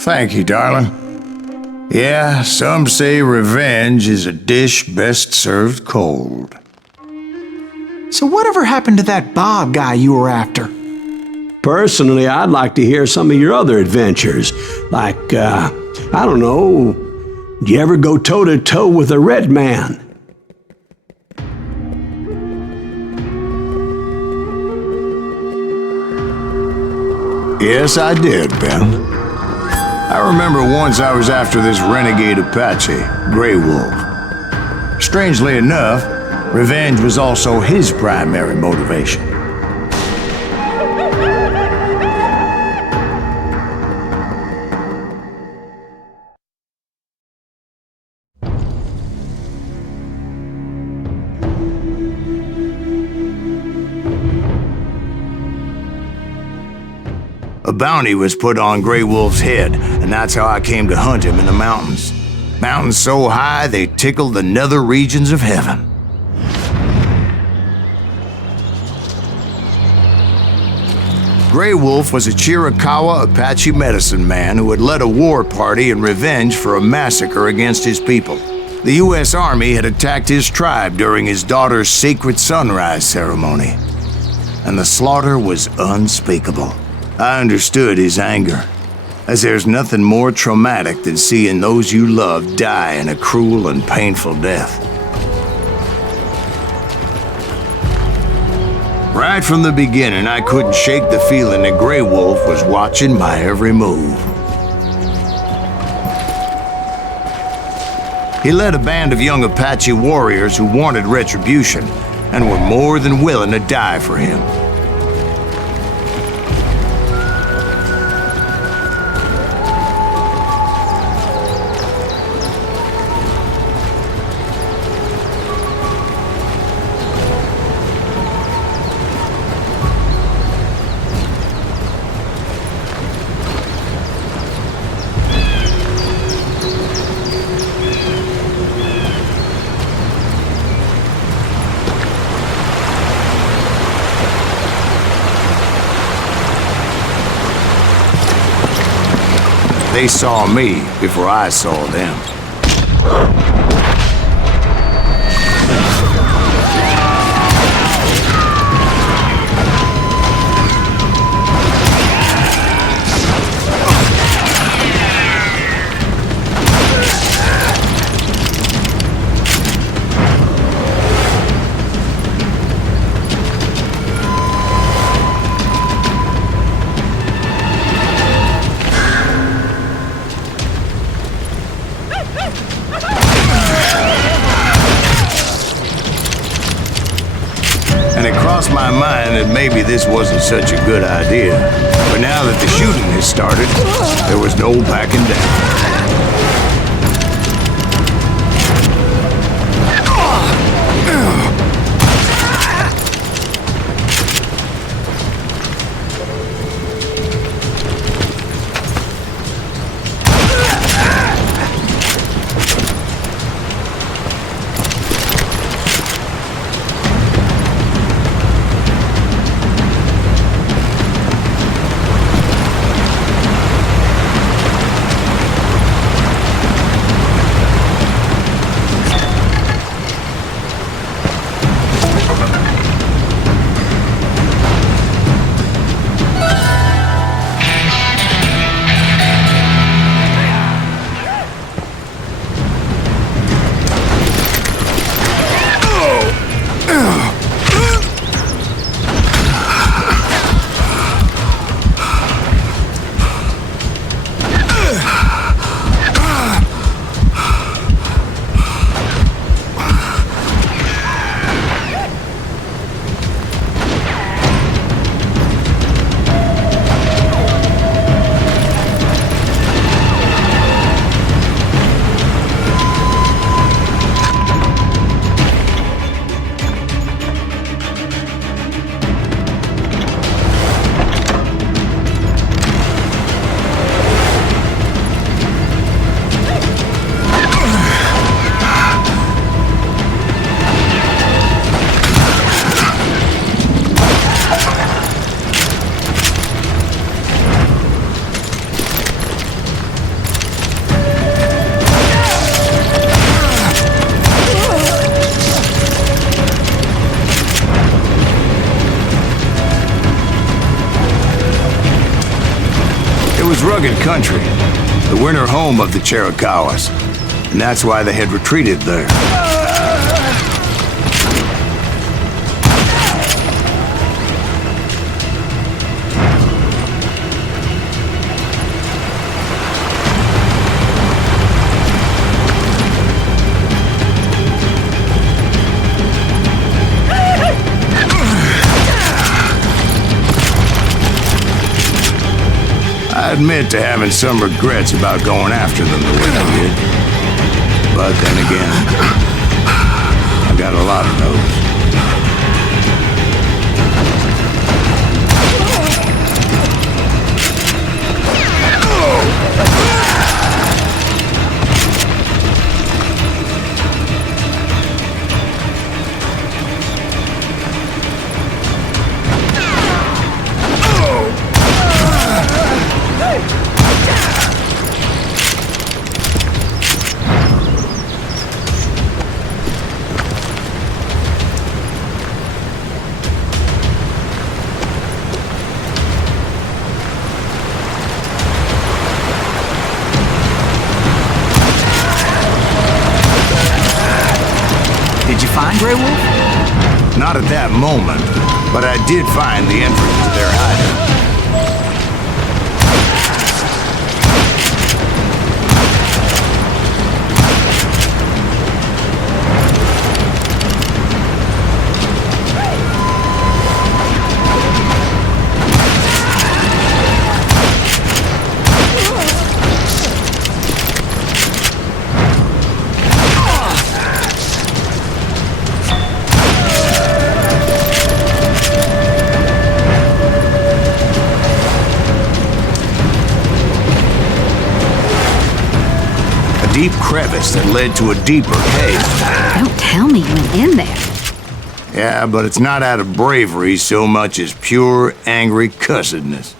Thank you, darling. Yeah, some say revenge is a dish best served cold. So whatever happened to that Bob guy you were after? Personally, I'd like to hear some of your other adventures. Like, I don't know, did you ever go toe-to-toe with a red man? Yes, I did, Ben. I remember once I was after this renegade Apache, Grey Wolf. Strangely enough, revenge was also his primary motivation. A bounty was put on Grey Wolf's head, and that's how I came to hunt him in the mountains. Mountains so high they tickled the nether regions of heaven. Grey Wolf was a Chiricahua Apache medicine man who had led a war party in revenge for a massacre against his people. The U.S. Army had attacked his tribe during his daughter's sacred sunrise ceremony, and the slaughter was unspeakable. I understood his anger, as there's nothing more traumatic than seeing those you love die in a cruel and painful death. Right from the beginning, I couldn't shake the feeling that Grey Wolf was watching my every move. He led a band of young Apache warriors who wanted retribution and were more than willing to die for him. They saw me before I saw them. And it crossed my mind that maybe this wasn't such a good idea. But now that the shooting has started, there was no backing down. was rugged country, the winter home of the Chiricahuas, and that's why they had retreated there. I admit to having some regrets about going after them the way I did. But then again, I got a lot of those. Did you find Grey Wolf? Not at that moment, but I did find the entrance to their hideout. Deep crevice that led to a deeper cave. Don't tell me you went in there. Yeah, but it's not out of bravery so much as pure, angry cussedness.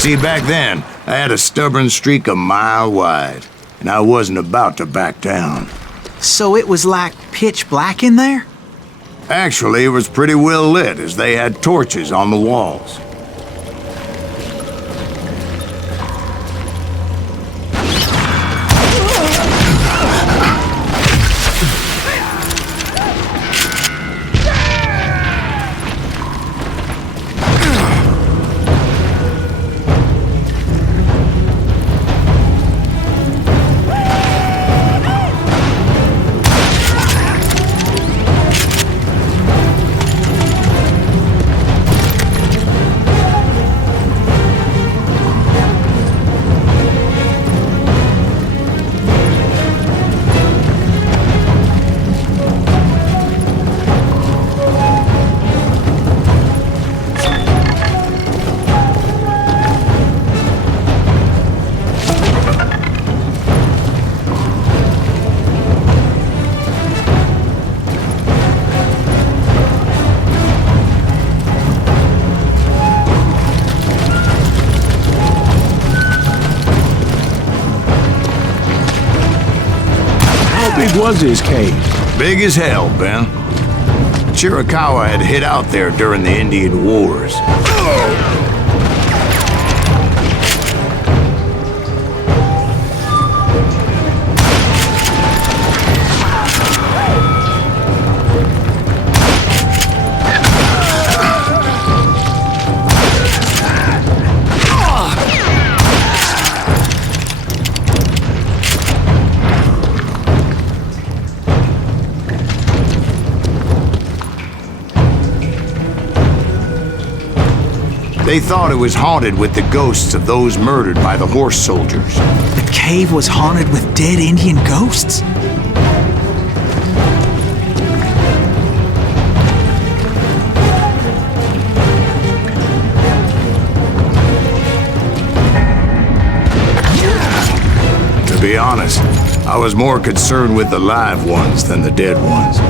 See, back then, I had a stubborn streak a mile wide, and I wasn't about to back down. So it was like pitch black in there? Actually, it was pretty well lit, as they had torches on the walls. big was his cave? Big as hell, Ben. Chiricahua had hid out there during the Indian Wars. They thought it was haunted with the ghosts of those murdered by the horse soldiers. The cave was haunted with dead Indian ghosts? To be honest, I was more concerned with the live ones than the dead ones.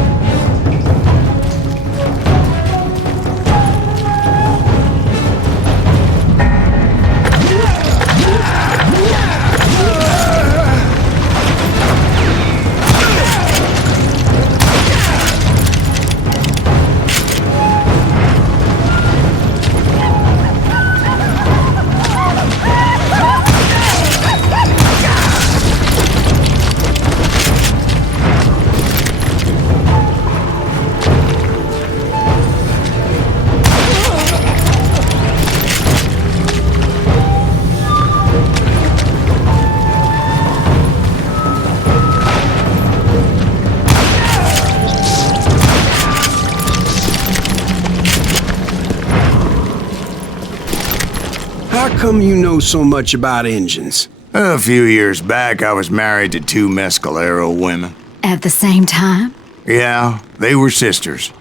How come you know so much about engines? A few years back, I was married to 2 Mescalero women. At the same time? Yeah, they were sisters.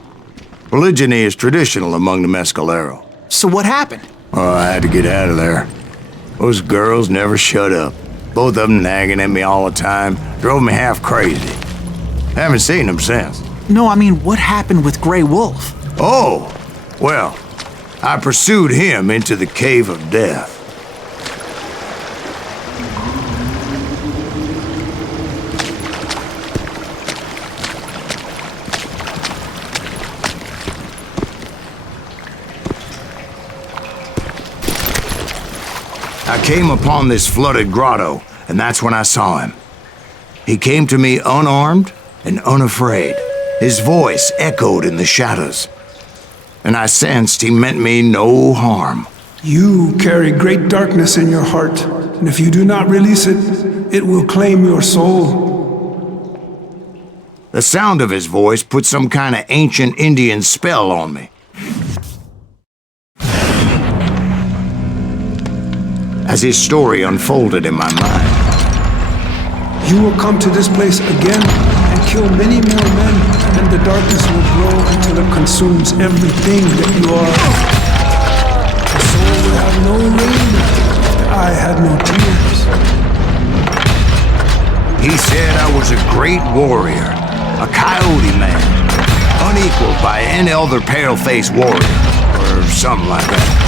Polygyny is traditional among the Mescalero. So what happened? Oh, I had to get out of there. Those girls never shut up. Both of them nagging at me all the time. Drove me half crazy. Haven't seen them since. No, I mean, what happened with Grey Wolf? Oh, well, I pursued him into the Cave of Death. I came upon this flooded grotto, and that's when I saw him. He came to me unarmed and unafraid. His voice echoed in the shadows, and I sensed he meant me no harm. You carry great darkness in your heart, and if you do not release it, it will claim your soul. The sound of his voice put some kind of ancient Indian spell on me. As his story unfolded in my mind, You will come to this place again and kill many more men, and the darkness will grow until it consumes everything that you are. The soul will have no rain, the eye had no tears. he said I was a great warrior, a coyote man, unequaled by any other pale-faced warrior, or something like that.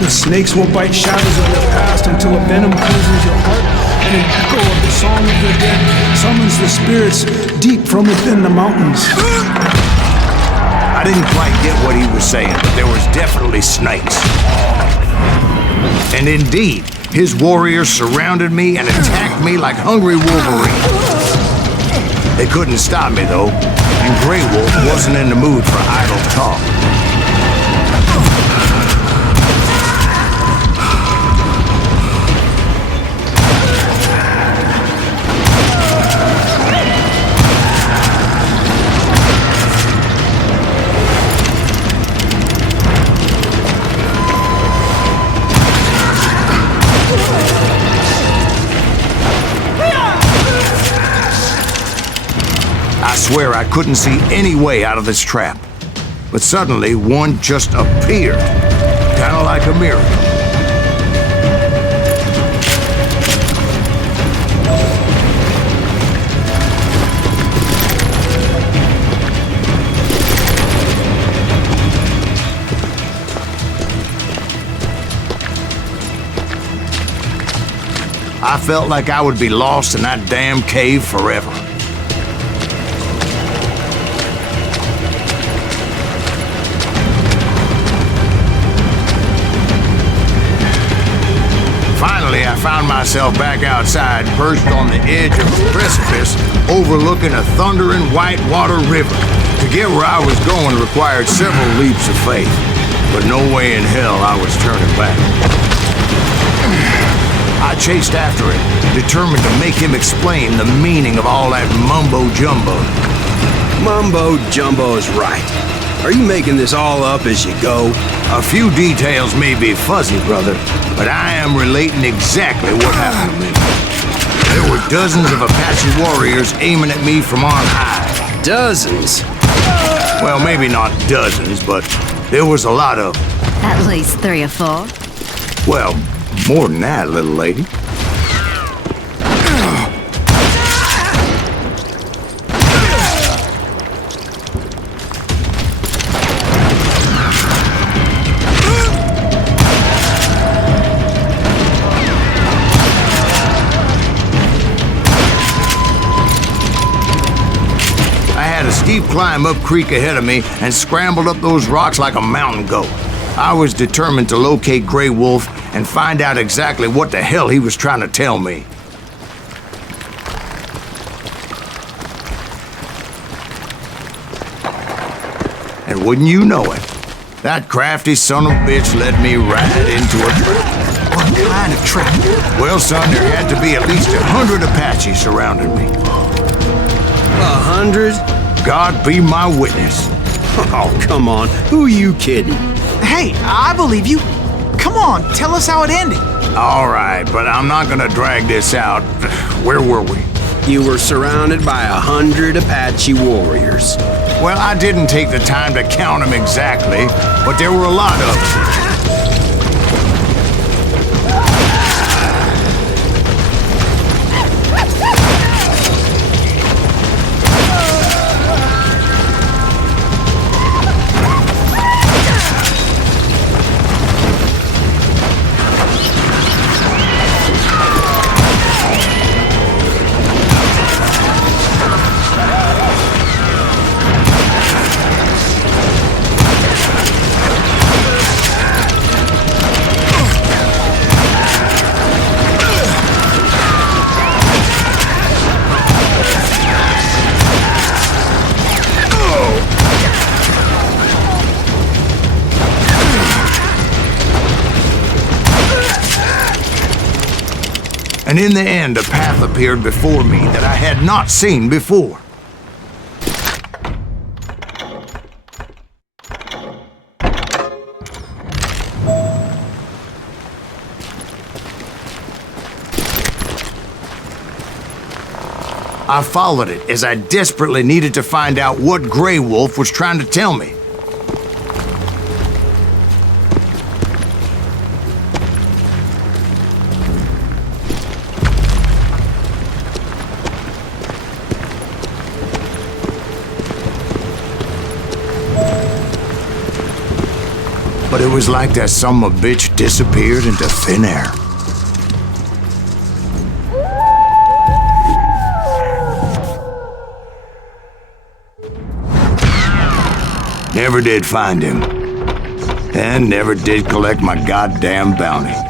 The snakes will bite shadows of your past until a venom cleanses your heart, and an echo of the song of the dead summons the spirits deep from within the mountains. I didn't quite get what he was saying, but there was definitely snakes. And indeed, his warriors surrounded me and attacked me like hungry wolverines. They couldn't stop me, though, and Grey Wolf wasn't in the mood for idle talk. I swear I couldn't see any way out of this trap. But suddenly, one just appeared, kind of like a miracle. I felt like I would be lost in that damn cave forever. Finally, I found myself back outside, perched on the edge of a precipice overlooking a thundering whitewater river. To get where I was going required several leaps of faith, but no way in hell I was turning back. I chased after him, determined to make him explain the meaning of all that mumbo-jumbo. Mumbo Jumbo's right. Are you making this all up as you go? A few details may be fuzzy, brother, but I am relating exactly what happened to me. There were dozens of Apache warriors aiming at me from on high. Dozens? Well, maybe not dozens, but there was a lot of them. At least 3 or 4. Well, more than that, little lady. A steep climb up creek ahead of me and scrambled up those rocks like a mountain goat. I was determined to locate Grey Wolf and find out exactly what the hell he was trying to tell me. And wouldn't you know it, that crafty son of a bitch led me right into a trap. What kind of trap? Well, son, there had to be at least 100 Apaches surrounding me. 100? God be my witness. Oh, come on. Who are you kidding? Hey, I believe you. Come on, tell us how it ended. All right, but I'm not gonna drag this out. Where were we? You were surrounded by 100 Apache warriors. Well, I didn't take the time to count them exactly, but there were a lot of them. And in the end, a path appeared before me that I had not seen before. I followed it as I desperately needed to find out what Grey Wolf was trying to tell me. But it was like that son of a bitch disappeared into thin air. Never did find him. And never did collect my goddamn bounty.